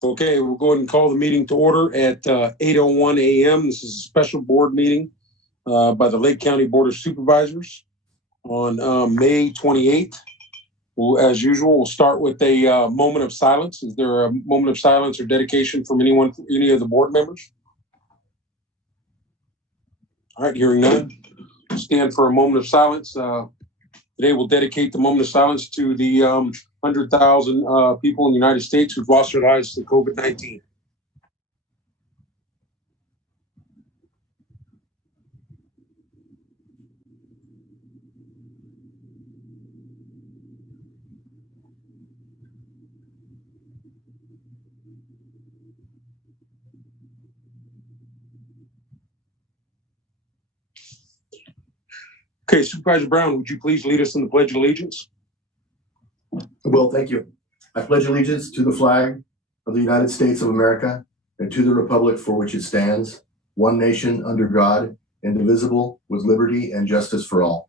Okay, we'll go ahead and call the meeting to order at 8:01 a.m. This is a special board meeting by the Lake County Board of Supervisors on May 28th. As usual, we'll start with a moment of silence. Is there a moment of silence or dedication from any of the board members? All right, hearing none, stand for a moment of silence. Today we'll dedicate the moment of silence to the 100,000 people in the United States who've lost their lives to COVID-19. Okay, Supervisor Brown, would you please lead us in the Pledge of Allegiance? I will, thank you. I pledge allegiance to the flag of the United States of America and to the republic for which it stands, one nation under God, indivisible, with liberty and justice for all.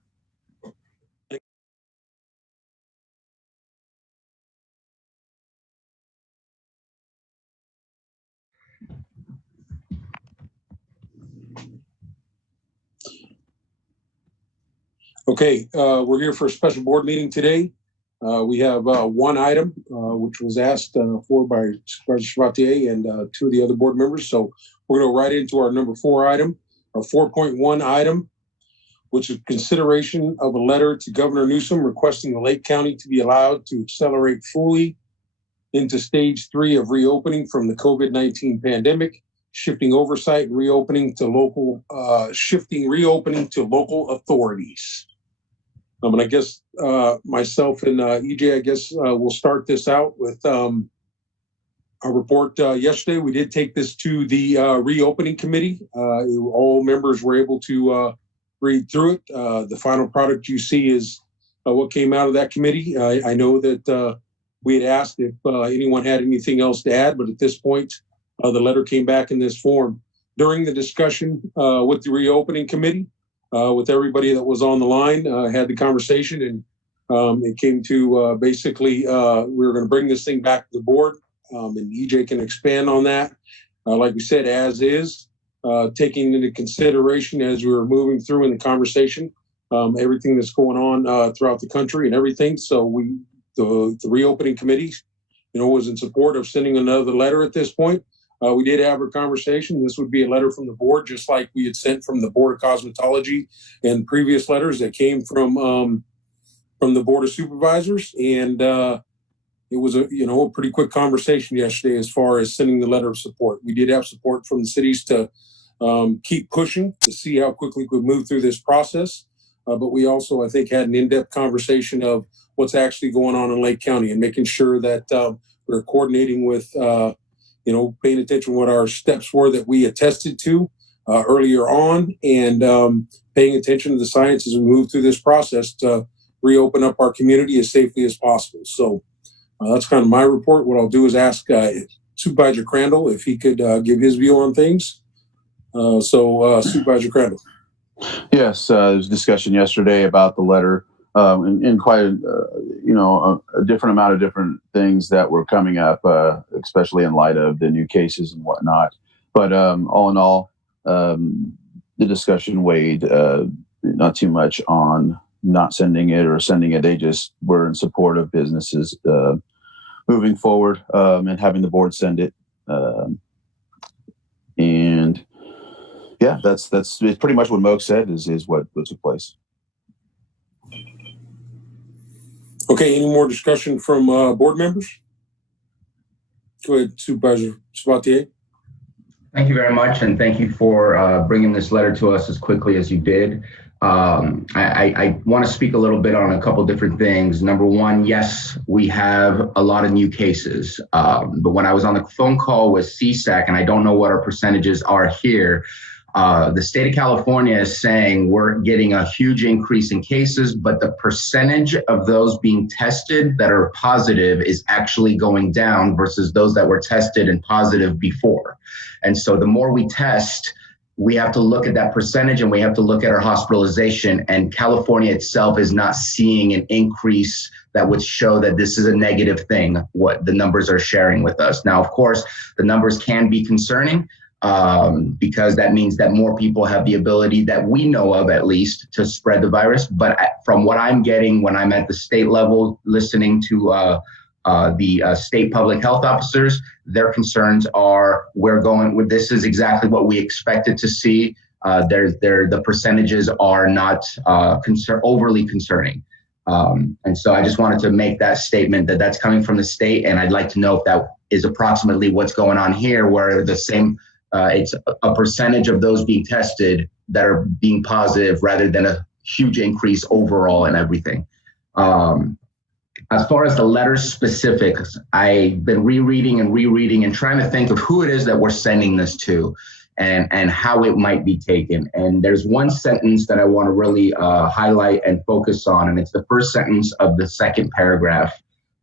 Okay, we're here for a special board meeting today. We have one item, which was asked for by Supervisor Chevatier and two of the other board members. So we're going to go right into our number 4 item, our 4.1 item, which is consideration of a letter to Governor Newsom requesting the Lake County to be allowed to accelerate fully into stage 3 of reopening from the COVID-19 pandemic, shifting oversight and reopening to local authorities. And I guess myself and EJ, I guess we'll start this out with our report yesterday. We did take this to the reopening committee. All members were able to read through it. The final product you see is what came out of that committee. I know that we had asked if anyone had anything else to add, but at this point, the letter came back in this form. During the discussion with the reopening committee, with everybody that was on the line, had the conversation, and it came to basically we were going to bring this thing back to the board, and EJ can expand on that. Like we said, as is, taking into consideration as we were moving through in the conversation, everything that's going on throughout the country and everything. So the reopening committee, was in support of sending another letter at this point. We did have a conversation. This would be a letter from the board, just like we had sent from the Board of Cosmetology and previous letters that came from the Board of Supervisors. And it was a pretty quick conversation yesterday as far as sending the letter of support. We did have support from the cities to keep pushing to see how quickly we could move through this process. But we also, I think, had an in-depth conversation of what's actually going on in Lake County and making sure that we're coordinating with paying attention to what our steps were that we attested to earlier on, and paying attention to the science as we move through this process to reopen up our community as safely as possible. So that's kind of my report. What I'll do is ask Supervisor Crandall if he could give his view on things. Supervisor Crandall. Yes, there was discussion yesterday about the letter and quite a different amount of different things that were coming up, especially in light of the new cases and whatnot. But all in all, the discussion weighed not too much on not sending it or sending it. They just were in support of businesses moving forward and having the board send it. And yeah, that's pretty much what Moak said is what took place. Okay, any more discussion from board members? Go ahead, Supervisor Chevatier. Thank you very much, and thank you for bringing this letter to us as quickly as you did. I want to speak a little bit on a couple different things. Number one, yes, we have a lot of new cases, but when I was on the phone call with CSAC, and I don't know what our percentages are here, the state of California is saying we're getting a huge increase in cases, but the percentage of those being tested that are positive is actually going down versus those that were tested and positive before. And so the more we test, we have to look at that percentage and we have to look at our hospitalization, and California itself is not seeing an increase that would show that this is a negative thing, what the numbers are sharing with us. Now, of course, the numbers can be concerning because that means that more people have the ability that we know of, at least, to spread the virus. But from what I'm getting when I'm at the state level, listening to the state public health officers, their concerns are, we're going with this is exactly what we expected to see. The percentages are not overly concerning. And so I just wanted to make that statement that that's coming from the state. And I'd like to know if that is approximately what's going on here, where the same, it's a percentage of those being tested that are being positive rather than a huge increase overall in everything. As far as the letter specifics, I've been rereading and trying to think of who it is that we're sending this to and how it might be taken. And there's one sentence that I want to really highlight and focus on, and it's the first sentence of the second paragraph,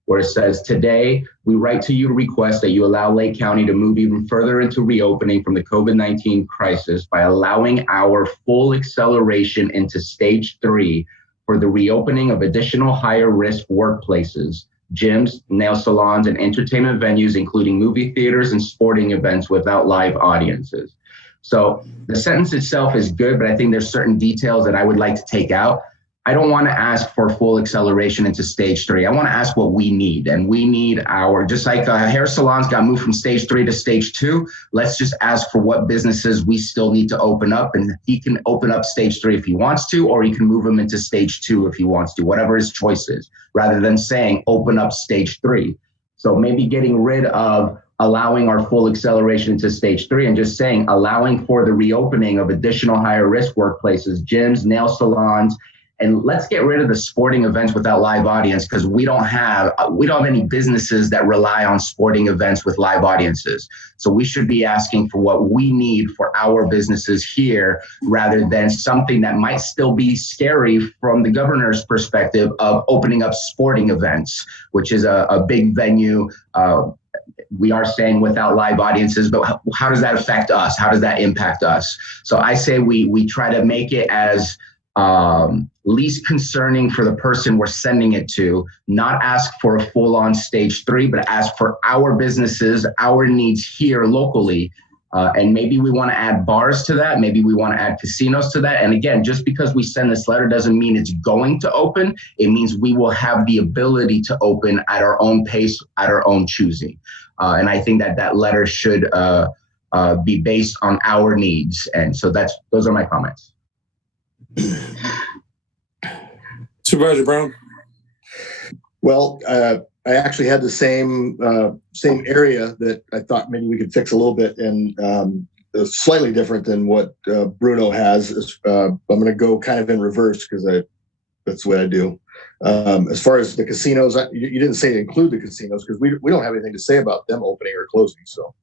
where it says, "Today, we write to you to request that you allow Lake County to move even further into reopening from the COVID-19 crisis by allowing our full acceleration into stage 3 for the reopening of additional higher risk workplaces, gyms, nail salons, and entertainment venues, including movie theaters and sporting events without live audiences." So the sentence itself is good, but I think there's certain details that I would like to take out. I don't want to ask for full acceleration into stage 3. I want to ask what we need. And we need just like hair salons got moved from stage 3 to stage 2, let's just ask for what businesses we still need to open up. And he can open up stage 3 if he wants to, or he can move them into stage 2 if he wants to, whatever his choice is, rather than saying open up stage 3. So maybe getting rid of allowing our full acceleration into stage 3 and just saying allowing for the reopening of additional higher risk workplaces, gyms, nail salons. And let's get rid of the sporting events without live audience, because we don't have any businesses that rely on sporting events with live audiences. So we should be asking for what we need for our businesses here, rather than something that might still be scary from the governor's perspective of opening up sporting events, which is a big venue. We are saying without live audiences, but how does that affect us? How does that impact us? So I say we try to make it as least concerning for the person we're sending it to, not ask for a full-on stage 3, but ask for our businesses, our needs here locally. And maybe we want to add bars to that. Maybe we want to add casinos to that. And again, just because we send this letter doesn't mean it's going to open. It means we will have the ability to open at our own pace, at our own choosing. And I think that letter should be based on our needs. And so those are my comments. Supervisor Brown. Well, I actually had the same area that I thought maybe we could fix a little bit, and slightly different than what Bruno has. I'm going to go kind of in reverse because that's what I do. As far as the casinos, you didn't say include the casinos because we don't have anything to say about them opening or closing. So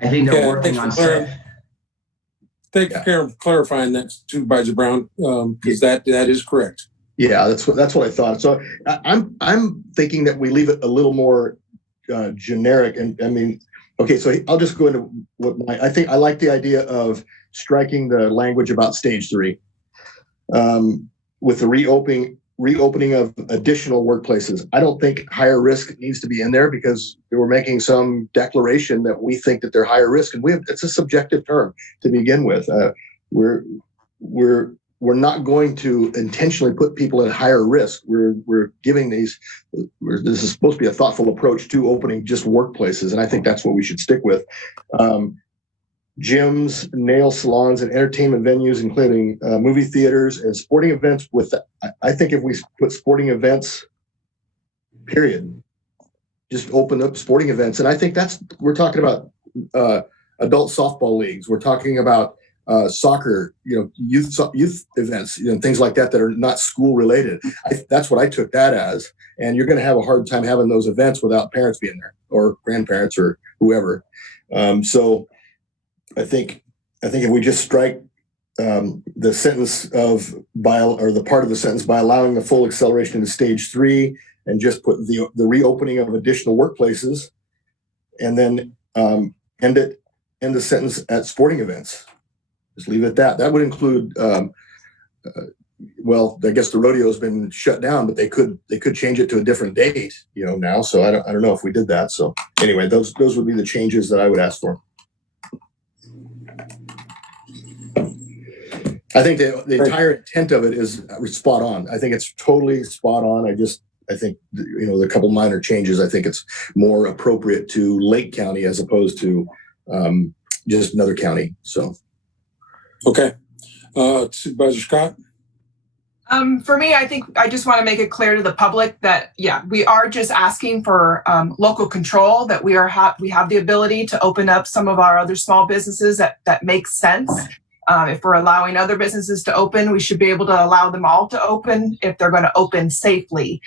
I think they're working on set. Thank you for clarifying that, Supervisor Brown, because that is correct. Yeah, that's what I thought. So I'm thinking that we leave it a little more generic. And I mean, okay, so I'll just go into what I think. I like the idea of striking the language about stage 3 with the reopening of additional workplaces. I don't think higher risk needs to be in there because we're making some declaration that we think that they're higher risk, and it's a subjective term to begin with. We're not going to intentionally put people at higher risk. We're giving this is supposed to be a thoughtful approach to opening just workplaces, and I think that's what we should stick with. Gyms, nail salons, and entertainment venues, including movie theaters and sporting events. I think if we put sporting events, period, just open up sporting events, and I think we're talking about adult softball leagues. We're talking about soccer, youth events, things like that are not school related. That's what I took that as. And you're going to have a hard time having those events without parents being there or grandparents or whoever. So I think if we just strike the sentence or the part of the sentence by allowing the full acceleration into stage 3 and just put the reopening of additional workplaces, and then end the sentence at sporting events. Just leave it at that. That would include, well, I guess the rodeo's been shut down, but they could change it to a different date, now. So I don't know if we did that. So anyway, those would be the changes that I would ask for. I think the entire intent of it is spot on. I think it's totally spot on. I think, the couple minor changes, I think it's more appropriate to Lake County as opposed to just another county. So. Okay. Supervisor Scott? For me, I think I just want to make it clear to the public that, we are just asking for local control, that we have the ability to open up some of our other small businesses that makes sense. If we're allowing other businesses to open, we should be able to allow them all to open if they're going to open safely.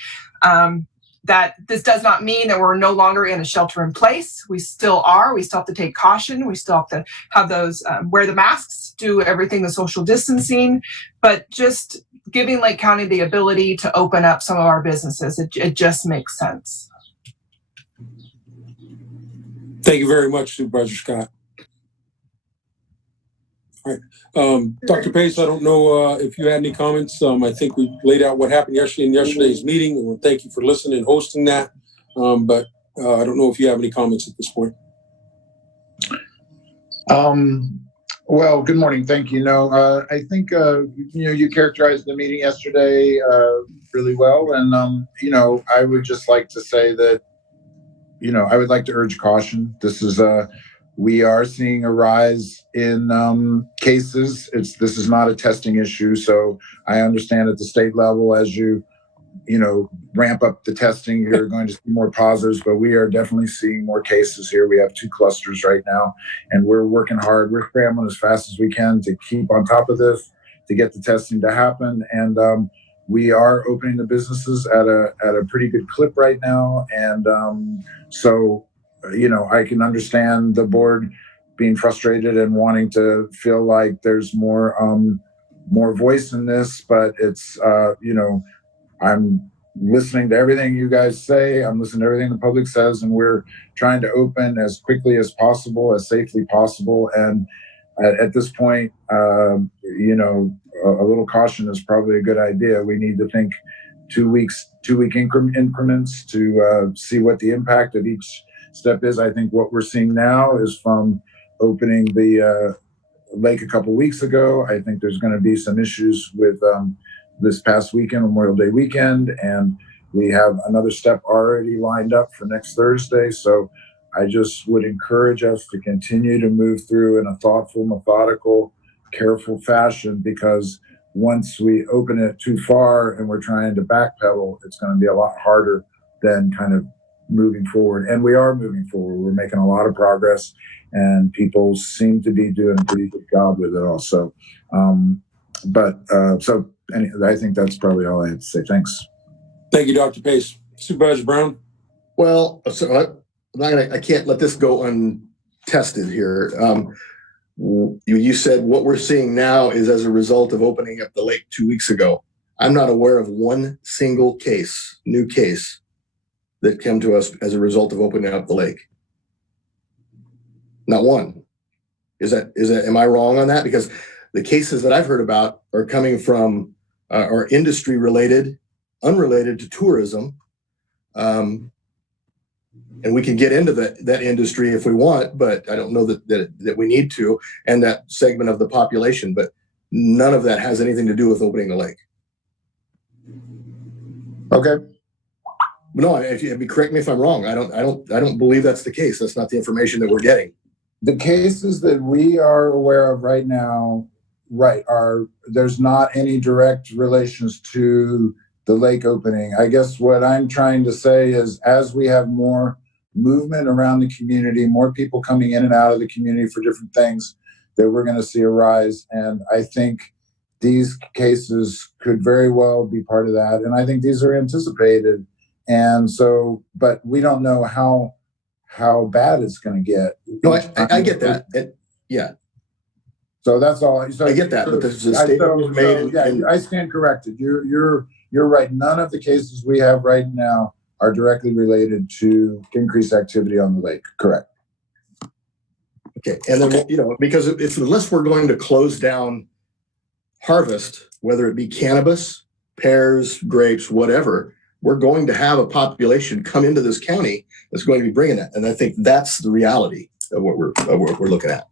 That this does not mean that we're no longer in a shelter in place. We still are. We still have to take caution. We still have to have those wear the masks, do everything, the social distancing, but just giving Lake County the ability to open up some of our businesses. It just makes sense. Thank you very much, Supervisor Scott. All right. Dr. Pace, I don't know if you had any comments. I think we laid out what happened yesterday in yesterday's meeting, and thank you for listening and hosting that. But I don't know if you have any comments at this point. Well, good morning. Thank you. No, I think, you characterized the meeting yesterday really well. And, I would just like to say that, I would like to urge caution. This is we are seeing a rise in cases. This is not a testing issue. So I understand at the state level, as you ramp up the testing, you're going to see more positives, but we are definitely seeing more cases here. We have 2 clusters right now, and we're working hard. We're scrambling as fast as we can to keep on top of this, to get the testing to happen. And we are opening the businesses at a pretty good clip right now. And so, I can understand the board being frustrated and wanting to feel like there's more voice in this, but it's, I'm listening to everything you guys say. I'm listening to everything the public says, and we're trying to open as quickly as possible, as safely possible. And at this point, a little caution is probably a good idea. We need to think 2 week increments to see what the impact of each step is. I think what we're seeing now is from opening the lake a couple weeks ago. I think there's going to be some issues with this past weekend, Memorial Day weekend, and we have another step already lined up for next Thursday. So I just would encourage us to continue to move through in a thoughtful, methodical, careful fashion, because once we open it too far and we're trying to backpedal, it's going to be a lot harder than kind of moving forward. And we are moving forward. We're making a lot of progress, and people seem to be doing a pretty good job with it also. I think that's probably all I have to say. Thanks. Thank you, Dr. Pace. Supervisor Brown? Well, so I can't let this go untested here. You said what we're seeing now is as a result of opening up the lake 2 weeks ago. I'm not aware of one single new case that came to us as a result of opening up the lake. Not one. Am I wrong on that? Because the cases that I've heard about are coming from are industry related, unrelated to tourism. And we can get into that industry if we want, but I don't know that we need to, and that segment of the population, but none of that has anything to do with opening the lake. Okay. No, if you correct me if I'm wrong. I don't believe that's the case. That's not the information that we're getting. The cases that we are aware of right now, there's not any direct relations to the lake opening. I guess what I'm trying to say is, as we have more movement around the community, more people coming in and out of the community for different things, that we're going to see a rise. And I think these cases could very well be part of that. And I think these are anticipated. And so, but we don't know how bad it's going to get. No, I get that. Yeah. So that's all. I get that, but the statement was made. I stand corrected. You're right. None of the cases we have right now are directly related to increased activity on the lake. Correct. Okay, and then, because if unless we're going to close down harvest, whether it be cannabis, pears, grapes, whatever, we're going to have a population come into this county that's going to be bringing that. And I think that's the reality of what we're looking at.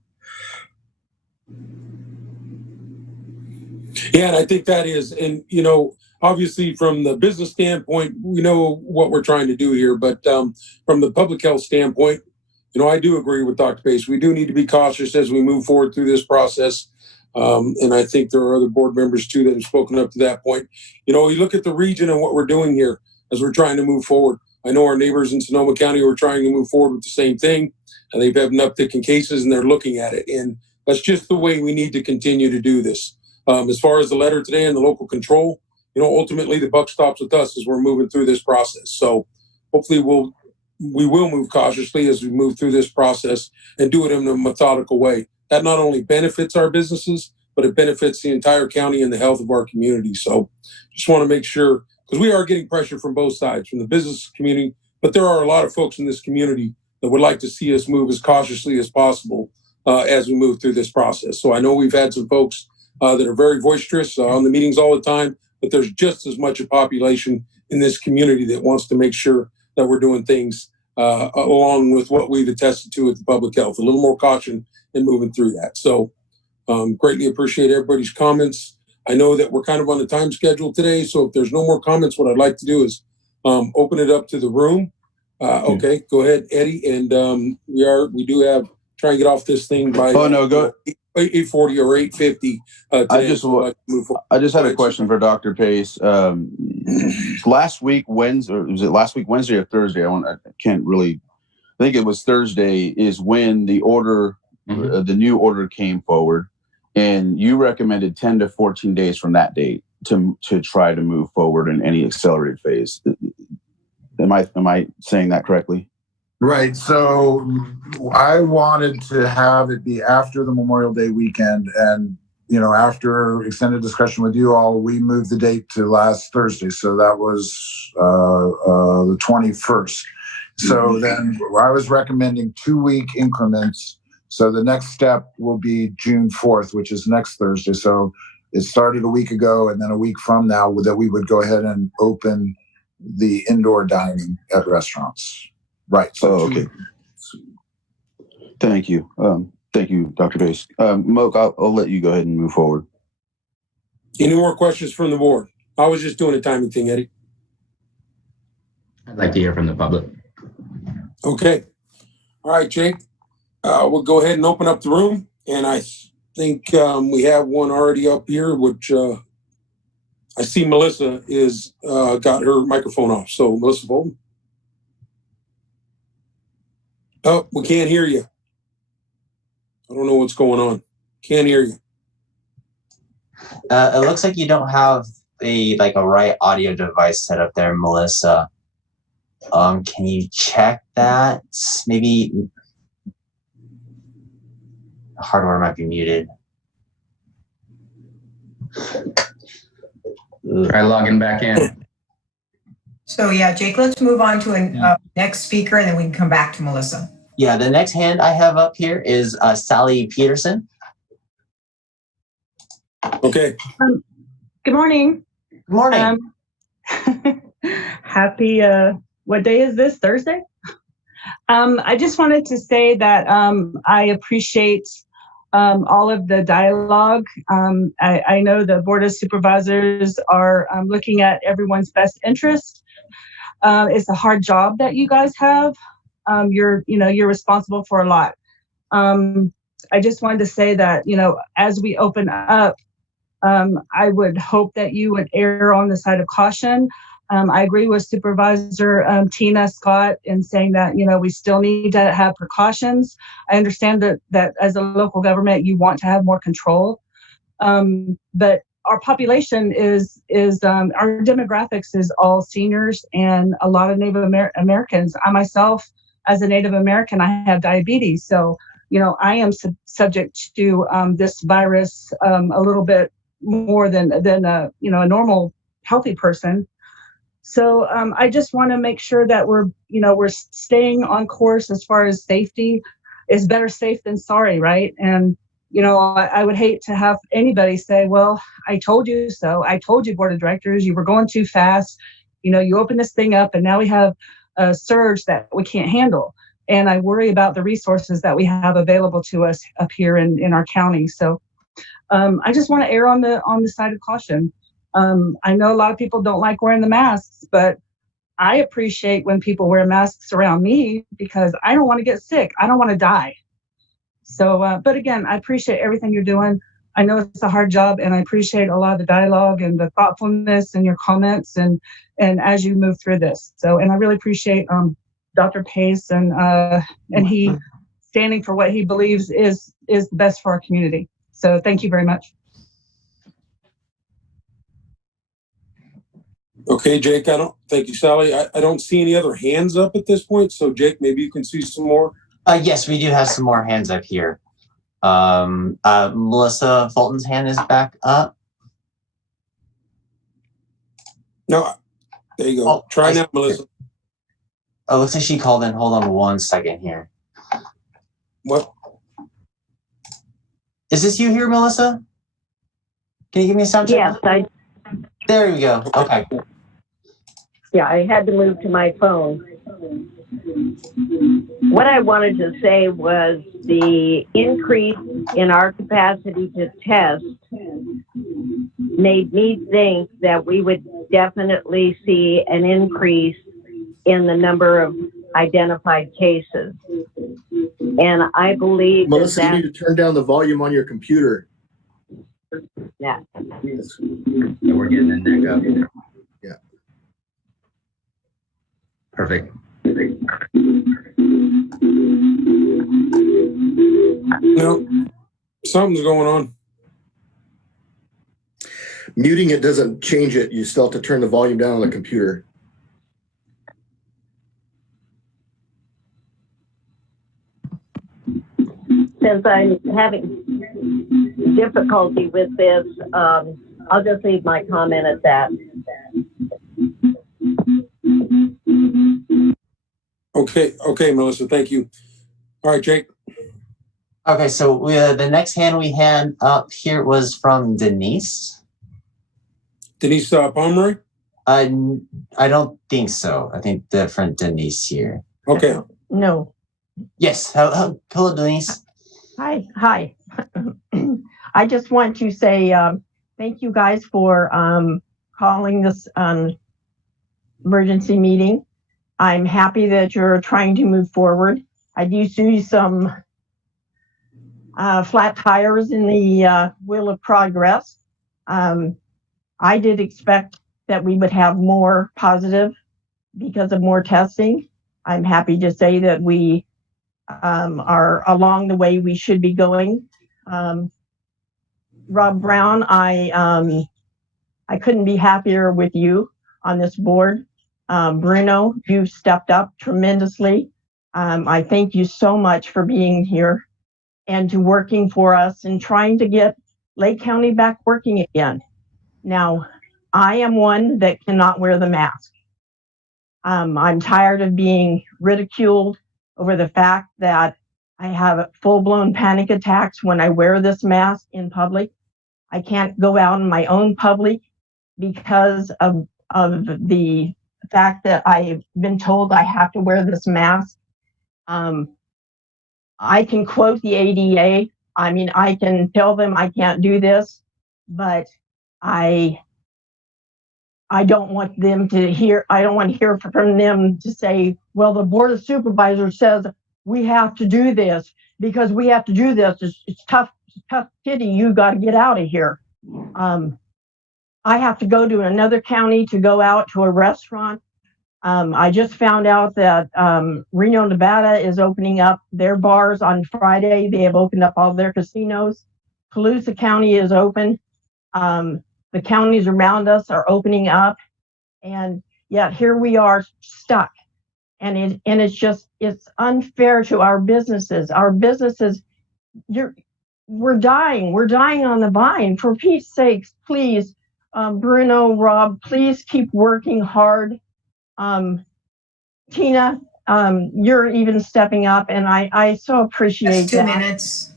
Yeah, and I think that is, and obviously from the business standpoint, we know what we're trying to do here, but from the public health standpoint, I do agree with Dr. Pace. We do need to be cautious as we move forward through this process. And I think there are other board members too that have spoken up to that point. You look at the region and what we're doing here as we're trying to move forward. I know our neighbors in Sonoma County are trying to move forward with the same thing, and they've had an uptick in cases and they're looking at it. And that's just the way we need to continue to do this. As far as the letter today and the local control, ultimately the buck stops with us as we're moving through this process. So hopefully we will move cautiously as we move through this process and do it in a methodical way. That not only benefits our businesses, but it benefits the entire county and the health of our community. So just want to make sure, because we are getting pressure from both sides, from the business community, but there are a lot of folks in this community that would like to see us move as cautiously as possible as we move through this process. So I know we've had some folks that are very boisterous on the meetings all the time, but there's just as much a population in this community that wants to make sure that we're doing things along with what we've attested to at the public health, a little more caution in moving through that. So greatly appreciate everybody's comments. I know that we're kind of on a time schedule today, so if there's no more comments, what I'd like to do is open it up to the room. Okay, go ahead, Eddie. And we do have, try and get off this thing by 8:40 or 8:50. I just had a question for Dr. Pace. Last week, Wednesday, or was it last week, Wednesday or Thursday? I can't really, I think it was Thursday is when the order, the new order came forward, and you recommended 10 to 14 days from that date to try to move forward in any accelerated phase. Am I saying that correctly? Right. So I wanted to have it be after the Memorial Day weekend. And, after extended discussion with you all, we moved the date to last Thursday. So that was the 21st. So then I was recommending 2-week increments. So the next step will be June 4th, which is next Thursday. So it started a week ago, and then a week from now that we would go ahead and open the indoor dining at restaurants. Right. So okay. Thank you. Thank you, Dr. Pace. Moak, I'll let you go ahead and move forward. Any more questions from the board? I was just doing a timing thing, Eddie. I'd like to hear from the public. Okay. All right, Jake. We'll go ahead and open up the room. And I think we have one already up here, which I see Melissa is got her microphone off. So Melissa Bolton. Oh, we can't hear you. I don't know what's going on. Can't hear you. It looks like you don't have a right audio device set up there, Melissa. Can you check that? Maybe the hardware might be muted. Try logging back in. So yeah, Jake, let's move on to a next speaker, and then we can come back to Melissa. Yeah, the next hand I have up here is Sally Peterson. Okay. Good morning. Good morning. Happy, what day is this? Thursday? I just wanted to say that I appreciate all of the dialogue. I know the Board of Supervisors are looking at everyone's best interest. It's a hard job that you guys have. You're responsible for a lot. I just wanted to say that, as we open up, I would hope that you would err on the side of caution. I agree with Supervisor Tina Scott in saying that, we still need to have precautions. I understand that as a local government, you want to have more control. But our population is our demographics is all seniors and a lot of Native Americans. I myself, as a Native American, I have diabetes. So, I am subject to this virus a little bit more than a normal healthy person. So I just want to make sure that we're staying on course as far as safety. is better safe than sorry, right? And you know, I would hate to have anybody say, well, I told you so. I told you, board of directors, you were going too fast. You know, you opened this thing up and now we have a surge that we can't handle. And I worry about the resources that we have available to us up here in our county. So I just want to err on the side of caution. I know a lot of people don't like wearing the masks, but I appreciate when people wear masks around me because I don't want to get sick. I don't want to die. So, but again, I appreciate everything you're doing. I know it's a hard job, and I appreciate a lot of the dialogue and the thoughtfulness and your comments and as you move through this. So, and I really appreciate Dr. Pace and he standing for what he believes is the best for our community. So, thank you very much. Okay, Jake, thank you, Sally. I don't see any other hands up at this point. So Jake, maybe you can see some more. Yes, we do have some more hands up here. Melissa Fulton's hand is back up. No, there you go. Oh, Try now, Melissa. Oh, looks like she called in. Hold on 1 second here. What? Is this you here, Melissa? Can you give me a sound check? Yes, There we go. Okay. Yeah, I had to move to my phone. What I wanted to say was the increase in our capacity to test made me think that we would definitely see an increase in the number of identified cases. And I believe Melissa, that you need to turn down the volume on your computer. yeah. We're getting an echo. Yeah. Perfect. No, something's going on. Muting it doesn't change it. You still have to turn the volume down on the computer. Since I'm having difficulty with this, I'll just leave my comment at that. Okay, Melissa, thank you. All right, Jake. Okay, so the next hand we had up here was from Denise. Denise Pomeroy? I don't think so. I think different Denise here. Okay. No. Yes. Hello, Denise. Hi. I just want to say thank you guys for calling this emergency meeting. I'm happy that you're trying to move forward. I do see some flat tires in the wheel of progress. I did expect that we would have more positive because of more testing. I'm happy to say that we are along the way we should be going. Rob Brown, I couldn't be happier with you on this board. Bruno, you've stepped up tremendously. I thank you so much for being here and to working for us and trying to get Lake County back working again. Now, I am one that cannot wear the mask. I'm tired of being ridiculed over the fact that I have full-blown panic attacks when I wear this mask in public. I can't go out in my own public because of the fact that I've been told I have to wear this mask. I can quote the ADA. I mean, I can tell them I can't do this, but I don't want them to hear, I don't want to hear from them to say, well, the Board of Supervisors says we have to do this because we have to do this. It's tough kitty, you got to get out of here. I have to go to another county to go out to a restaurant. I just found out that Reno, Nevada is opening up their bars on Friday. They have opened up all their casinos. Colusa County is open. The counties around us are opening up, and yet here we are stuck. And it's unfair to our businesses. Our businesses, we're dying on the vine. For Pete's sakes, please, Bruno, Rob, please keep working hard. Tina, you're even stepping up, and I so appreciate That's 2 that. minutes.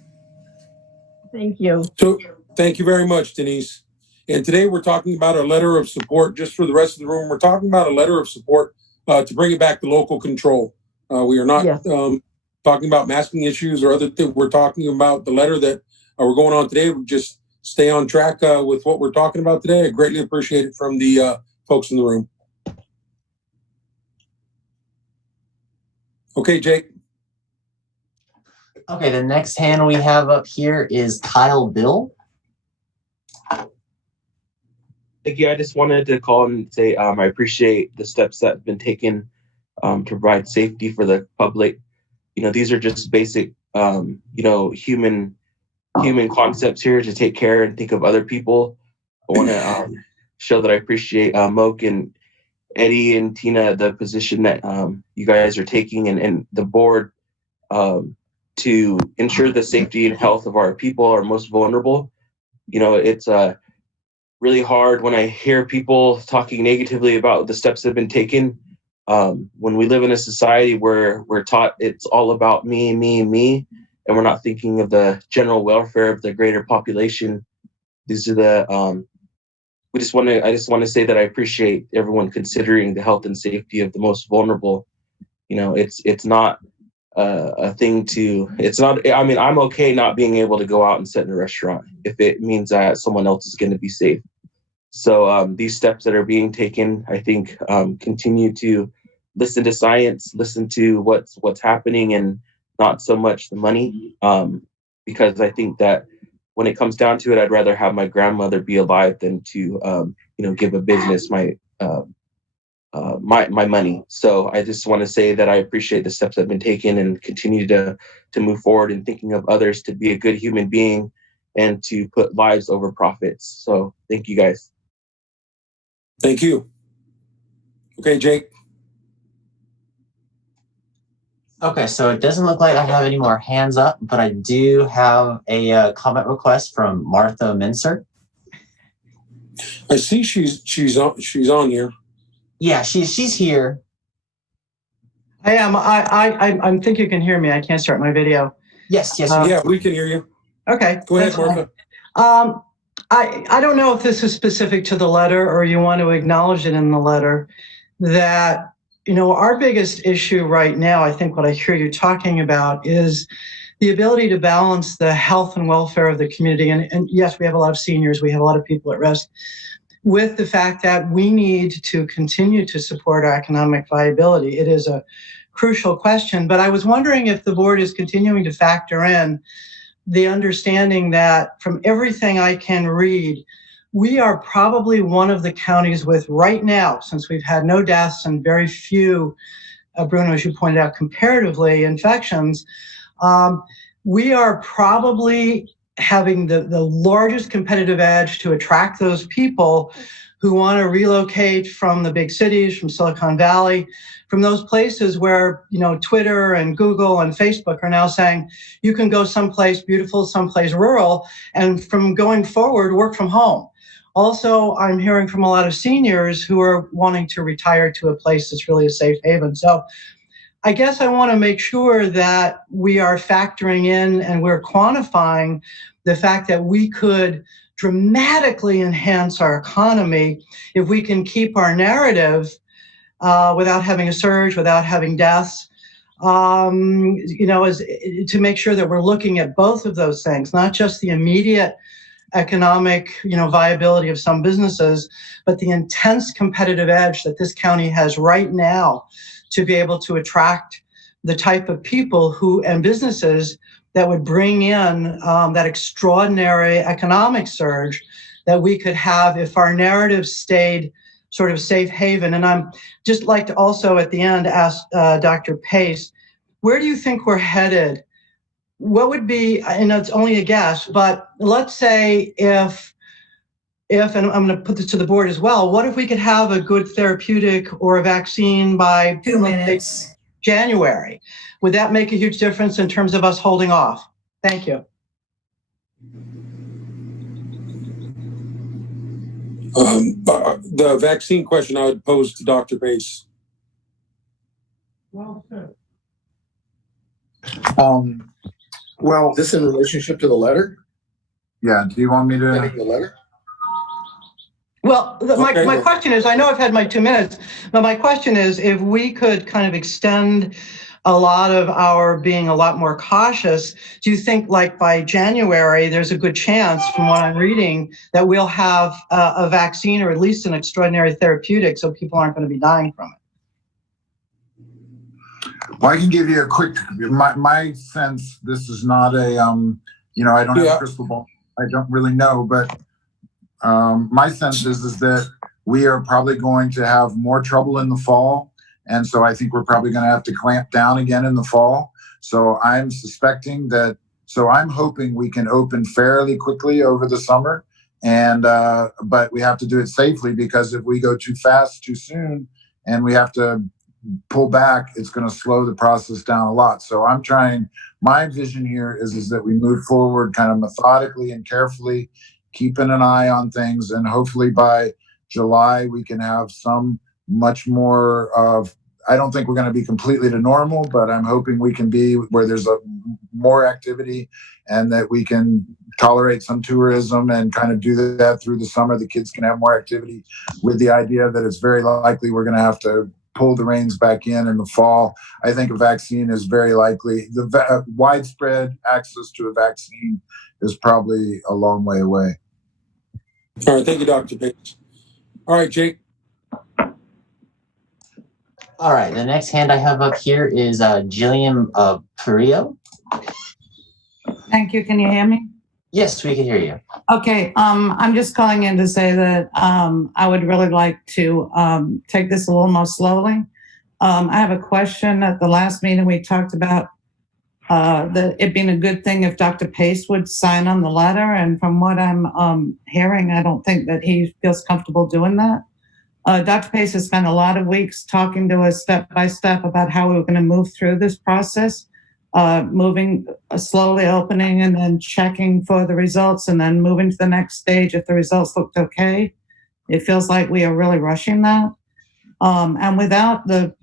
Thank you. So thank you very much, Denise. And today we're talking about a letter of support. Just for the rest of the room, we're talking about a letter of support to bring it back to local control. We are not Yes. talking about masking issues or other things. We're talking about the letter that we're going on today. We just stay on track with what we're talking about today. I greatly appreciate it from the folks in the room. Okay, Jake. Okay, the next hand we have up here is Kyle Bill. Thank you. I just wanted to call and say I appreciate the steps that have been taken to provide safety for the public. You know, these are just basic, human concepts here to take care and think of other people. I want to show that I appreciate Moke and Eddie and Tina, the position that you guys are taking, and the board to ensure the safety and health of our people, our most vulnerable. You know, it's really hard when I hear people talking negatively about the steps that have been taken. When we live in a society where we're taught it's all about me, me, me, and we're not thinking of the general welfare of the greater population. These are the I just want to say that I appreciate everyone considering the health and safety of the most vulnerable. You know, it's not a thing to. It's not. I mean, I'm okay not being able to go out and sit in a restaurant if it means that someone else is going to be safe. So these steps that are being taken, I think, continue to listen to science, listen to what's happening, and not so much the money. Because I think that when it comes down to it, I'd rather have my grandmother be alive than to, give a business my money. So I just want to say that I appreciate the steps that have been taken and continue to move forward in thinking of others, to be a good human being and to put lives over profits. So thank you guys. Thank you. Okay, Jake. Okay, so it doesn't look like I have any more hands up, but I do have a comment request from Martha Mincer. I see she's on here. Yeah, she's here. I am. I think you can hear me. I can't start my video. Yes. Yeah, we can hear you. Okay. Go ahead, Martha. I don't know if this is specific to the letter or you want to acknowledge it in the letter that, our biggest issue right now, I think what I hear you talking about is the ability to balance the health and welfare of the community. And yes, we have a lot of seniors, we have a lot of people at risk, with the fact that we need to continue to support our economic viability. It is a crucial question, but I was wondering if the board is continuing to factor in the understanding that from everything I can read, we are probably one of the counties with right now, since we've had no deaths and very few, Bruno, as you pointed out, comparatively infections, we are probably having the largest competitive edge to attract those people who want to relocate from the big cities, from Silicon Valley, from those places where, Twitter and Google and Facebook are now saying you can go someplace beautiful, someplace rural, and from going forward, work from home. Also, I'm hearing from a lot of seniors who are wanting to retire to a place that's really a safe haven. So I guess I want to make sure that we are factoring in and we're quantifying the fact that we could dramatically enhance our economy if we can keep our narrative without having a surge, without having deaths, to make sure that we're looking at both of those things, not just the immediate economic, viability of some businesses, but the intense competitive edge that this county has right now to be able to attract the type of people and businesses that would bring in that extraordinary economic surge that we could have if our narrative stayed sort of safe haven. And I'm just like to also at the end ask Dr. Pace, where do you think we're headed? What would be, and it's only a guess, but let's say if, and I'm going to put this to the board as well, what if we could have a good therapeutic or a vaccine by 2 minutes. January? Would that make a huge difference in terms of us holding off? Thank you. The vaccine question I would pose to Dr. Pace. Well, Is this in relationship to the letter? yeah, do you want me to? Sending the letter? Well, Okay. my question is, I know I've had my 2 minutes, but my question is if we could kind of extend a lot of our being a lot more cautious, do you think like by January, there's a good chance from what I'm reading that we'll have a vaccine or at least an extraordinary therapeutic so people aren't going to be dying from it? Well, I can give you a quick, my sense, this is not a, I don't have a crystal ball. I don't really know, but my sense is that we are probably going to have more trouble in the fall. And so I think we're probably going to have to clamp down again in the fall. So I'm suspecting that, so I'm hoping we can open fairly quickly over the summer. And, but we have to do it safely, because if we go too fast, too soon, and we have to pull back, it's going to slow the process down a lot. So I'm trying, my vision here is that we move forward kind of methodically and carefully, keeping an eye on things. And hopefully by July, we can have some much more of, I don't think we're going to be completely to normal, but I'm hoping we can be where there's more activity and that we can tolerate some tourism and kind of do that through the summer. The kids can have more activity, with the idea that it's very likely we're going to have to pull the reins back in the fall. I think a vaccine is very likely. The widespread access to a vaccine is probably a long way away. All right. Thank you, Dr. Bates. All right, Jake. All right, the next hand I have up here is Jillian Perillo. Thank you. Can you hear me? Yes, we can hear you. Okay. I'm just calling in to say that I would really like to take this a little more slowly. I have a question. At the last meeting, we talked about it being a good thing if Dr. Pace would sign on the letter. And from what I'm hearing, I don't think that he feels comfortable doing that. Dr. Pace has spent a lot of weeks talking to us step by step about how we were going to move through this process, moving slowly, opening and then checking for the results and then moving to the next stage if the results looked okay. It feels like we are really rushing that. And without the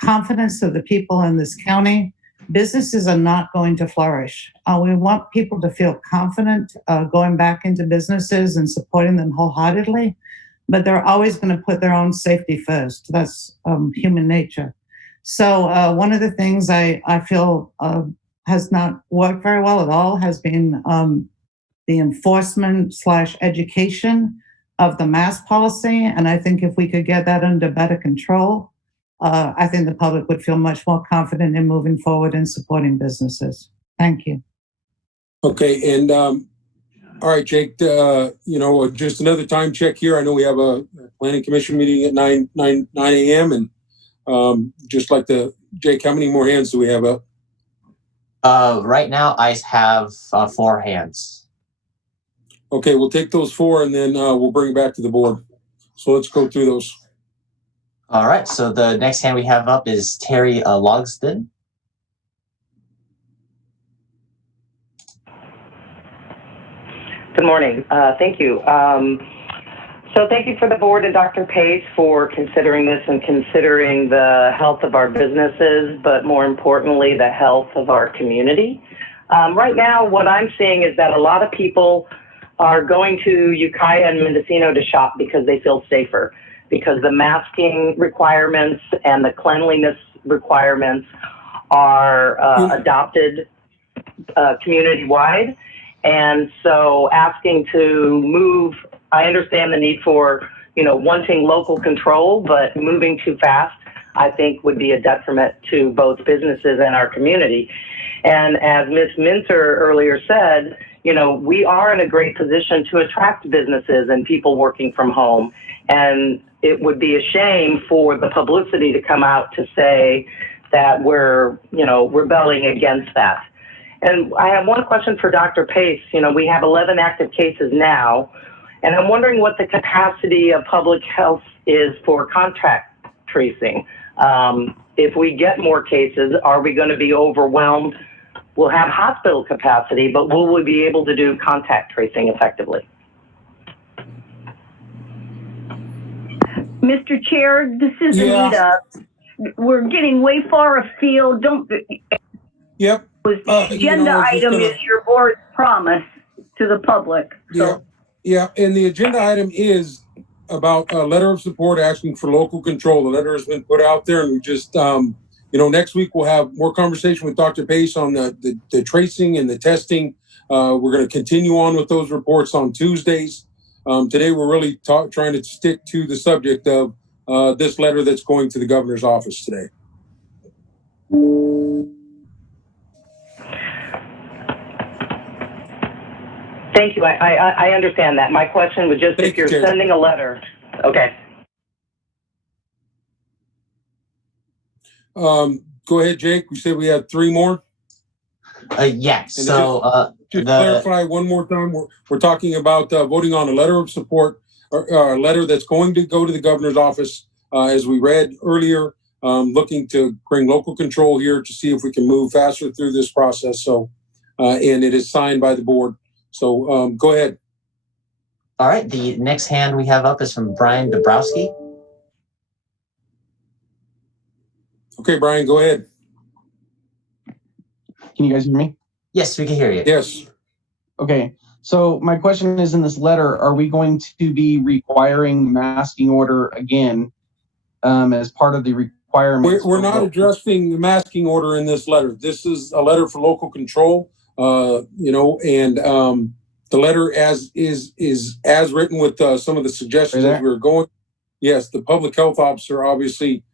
confidence of the people in this county, businesses are not going to flourish. We want people to feel confident going back into businesses and supporting them wholeheartedly, but they're always going to put their own safety first. That's human nature. So one of the things I feel has not worked very well at all has been the enforcement / education of the mask policy. And I think if we could get that under better control, I think the public would feel much more confident in moving forward and supporting businesses. Thank you. Okay. And all right, Jake, just another time check here. I know we have a planning commission meeting at 9 a.m. And just like Jake, how many more hands do we have up? Right now, I have 4 hands. Okay, we'll take those 4 and then we'll bring it back to the board. So let's go through those. All right, so the next hand we have up is Terry Logston. Good morning. Thank you. So thank you for the board and Dr. Pace for considering this and considering the health of our businesses, but more importantly, the health of our community. Right now, what I'm seeing is that a lot of people are going to Ukiah and Mendocino to shop because they feel safer, because the masking requirements and the cleanliness requirements are adopted community-wide. And so asking to move, I understand the need for, wanting local control, but moving too fast, I think would be a detriment to both businesses and our community. And as Ms. Minter earlier said, we are in a great position to attract businesses and people working from home. And it would be a shame for the publicity to come out to say that we're, rebelling against that. And I have one question for Dr. Pace. We have 11 active cases now, and I'm wondering what the capacity of public health is for contact tracing. If we get more cases, are we going to be overwhelmed? We'll have hospital capacity, but will we be able to do contact tracing effectively? Mr. Chair, this is Anita. we're getting way far afield. Don't. Yep. The agenda item is your board's promise to the public. So. Yeah. And the agenda item is about a letter of support asking for local control. The letter has been put out there, and we just, next week we'll have more conversation with Dr. Pace on the tracing and the testing. We're going to continue on with those reports on Tuesdays. Today, we're really trying to stick to the subject of this letter that's going to the governor's office today. Thank you. I understand that. My question was just if you're sending a letter. Okay. Go ahead, Jake. We said we had 3 more. Yeah. So just clarify one more time. We're talking about voting on a letter of support, or a letter that's going to go to the governor's office, as we read earlier. Looking to bring local control here to see if we can move faster through this process. So, and it is signed by the board. So go ahead. All right. The next hand we have up is from Brian Dabrowski. Okay, Brian, go ahead. Can you guys hear me? Yes, we can hear you. Yes. Okay. So my question is, in this letter, are we going to be requiring masking order again as part of the requirements? We're not addressing the masking order in this letter. This is a letter for local control, and the letter as is as written with some of the suggestions as we were going. Yes, the public health officer obviously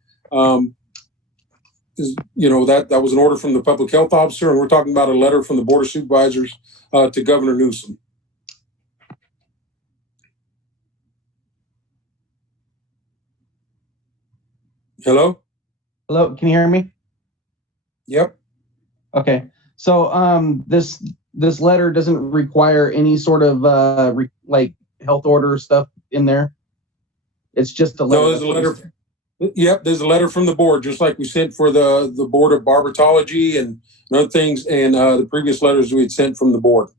that was an order from the public health officer, and we're talking about a letter from the Board of Supervisors to Governor Newsom. Hello? Hello, can you hear me? Yep. Okay. So this letter doesn't require any sort of health order stuff in there. It's just a letter. No, there's a letter. Yep, there's a letter from the board, just like we sent for the Board of Barbertology and other things, and the previous letters we had sent from the board.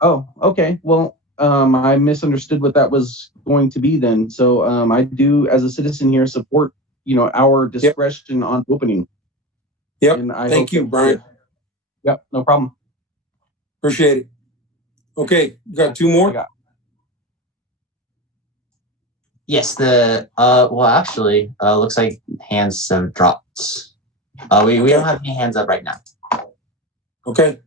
Oh, okay. Well, I misunderstood what that was going to be then. So I do, as a citizen here, support our discretion on opening. Yep. And Thank you, Brian. Yep, no problem. Appreciate it. Okay, you got 2 more? Yes, actually, looks like hands have dropped. We don't have any hands up right now. Okay.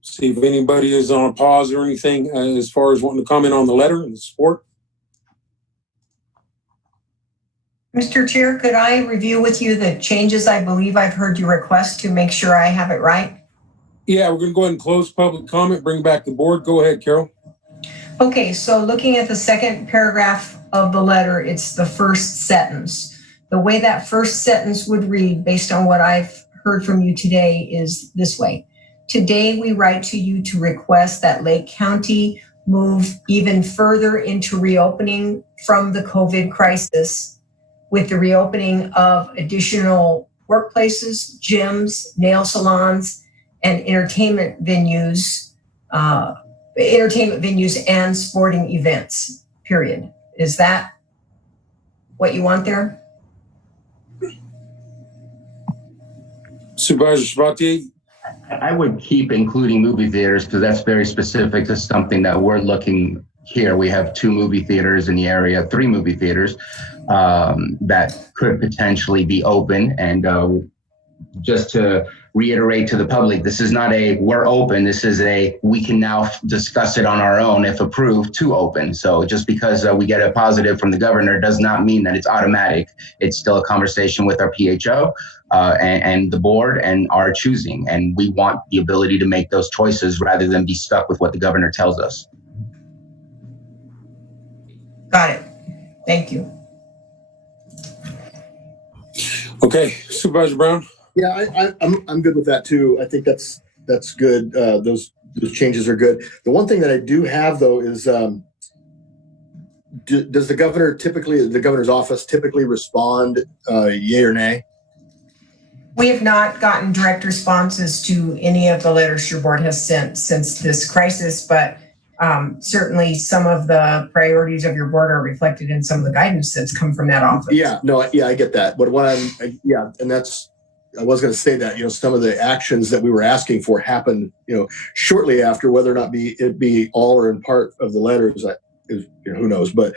See if anybody is on a pause or anything as far as wanting to comment on the letter and the support. Mr. Chair, could I review with you the changes I believe I've heard you request to make sure I have it right? Yeah, we're going to go ahead and close public comment, bring back the board. Go ahead, Carol. Okay, so looking at the second paragraph of the letter, it's the first sentence. The way that first sentence would read, based on what I've heard from you today, is this way. Today, we write to you to request that Lake County move even further into reopening from the COVID crisis with the reopening of additional workplaces, gyms, nail salons, and entertainment venues and sporting events, period. Is that what you want there? Supervisor Sabatier? I would keep including movie theaters because that's very specific to something that we're looking here. We have 2 movie theaters in the area, 3 movie theaters that could potentially be open. And just to reiterate to the public, this is not a we're open. This is a we can now discuss it on our own if approved to open. So just because we get a positive from the governor does not mean that it's automatic. It's still a conversation with our PHO and the board and our choosing. And we want the ability to make those choices rather than be stuck with what the governor tells us. Got it. Thank you. Okay, Supervisor Brown? Yeah, I'm good with that too. I think that's good. Those changes are good. The one thing that I do have though is, does the governor's office typically respond yay or nay? We have not gotten direct responses to any of the letters your board has sent since this crisis, but certainly some of the priorities of your board are reflected in some of the guidance that's come from that office. Yeah, no, yeah, I get that. But what and that's, I was going to say that, some of the actions that we were asking for happened, shortly after, whether or not it be all or in part of the letters, who knows. But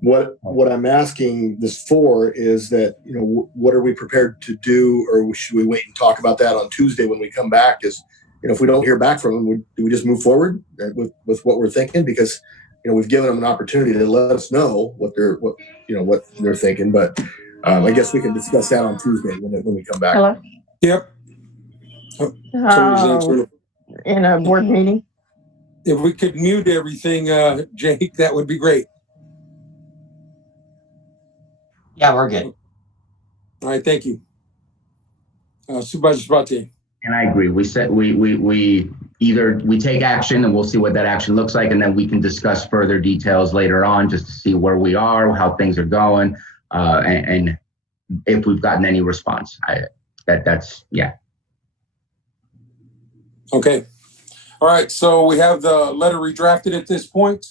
what I'm asking this for is that, what are we prepared to do, or should we wait and talk about that on Tuesday when we come back? Is, if we don't hear back from them, do we just move forward with what we're thinking? Because, we've given them an opportunity to let us know what they're thinking. But I guess we can discuss that on Tuesday when we come back. Hello? Yep. In a board meeting? If we could mute everything, Jake, that would be great. Yeah, we're good. All right, thank you. Supervisor Sabatier. And I agree. We said we either we take action and we'll see what that action looks like, and then we can discuss further details later on just to see where we are, how things are going, and if we've gotten any response. That's yeah. Okay. All right. So we have the letter redrafted at this point.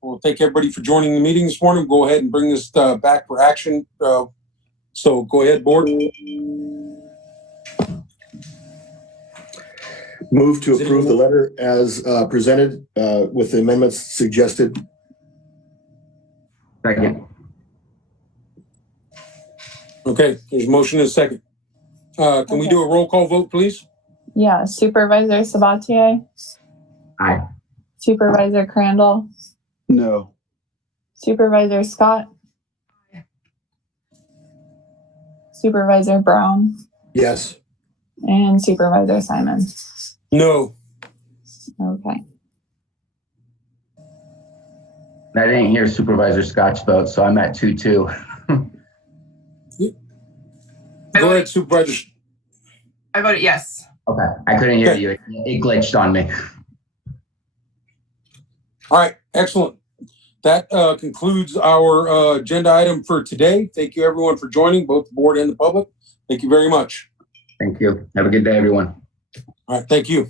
Well, thank everybody for joining the meeting this morning. Go ahead and bring this back for action. So go ahead, board. Move to approve the letter as presented with the amendments suggested. Second. Okay, there's a motion and a second. Can we do a roll call vote, please? Yeah, Supervisor Sabatier? Aye. Supervisor Crandall? No. Supervisor Scott? Supervisor Brown? Yes. And Supervisor Simon? No. Okay. I didn't hear Supervisor Scott's vote, so I'm at 2-2. Go ahead, Supervisor. I voted yes. Okay, I couldn't hear you. It glitched on me. All right, excellent. That concludes our agenda item for today. Thank you, everyone, for joining, both the board and the public. Thank you very much. Thank you. Have a good day, everyone. All right, thank you.